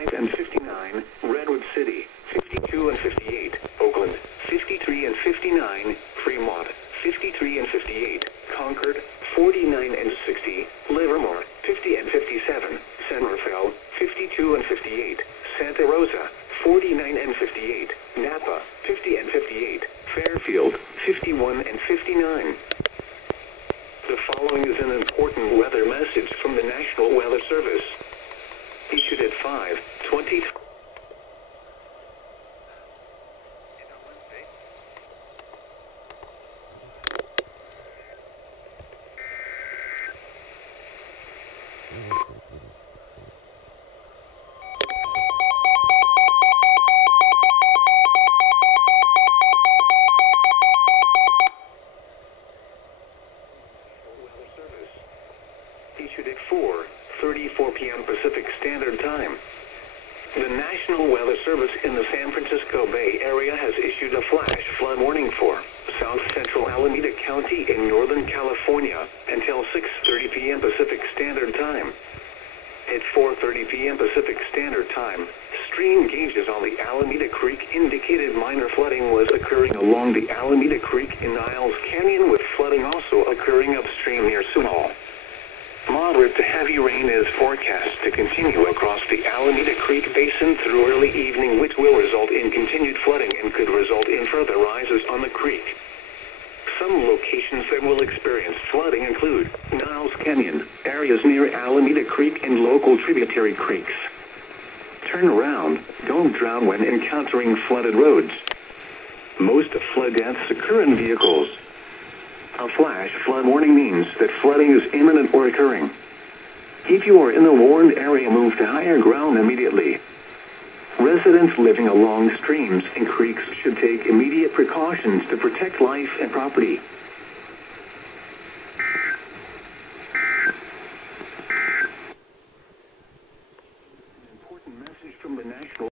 55 and 59, Redwood City, 52 and 58, Oakland, 53 and 59, Fremont, 53 and 58, Concord, 49 and 60, Livermore, 50 and 57, San Rafael, 52 and 58, Santa Rosa, 49 and 58, Napa, 50 and 58, Fairfield, 51 and 59. The following is an important weather message from the National Weather Service. Issued at 5:20. Issued at 4:34 p.m. Pacific Standard Time. The National Weather Service in the San Francisco Bay Area has issued a flash flood warning for South Central Alameda County in Northern California until 6:30 p.m. Pacific Standard Time. At 4:30 p.m. Pacific Standard Time, stream gauges on the Alameda Creek indicated minor flooding was occurring along the Alameda Creek in Niles Canyon, with flooding also occurring upstream near Sunol. Moderate to heavy rain is forecast to continue across the Alameda Creek Basin through early evening, which will result in continued flooding and could result in further rises on the creek. Some locations that will experience flooding include Niles Canyon, areas near Alameda Creek, and local tributary creeks. Turn around. Don't drown when encountering flooded roads. Most flood deaths occur in vehicles. A flash flood warning means that flooding is imminent or occurring. If you are in the warned area, move to higher ground immediately. Residents living along streams and creeks should take immediate precautions to protect life and property.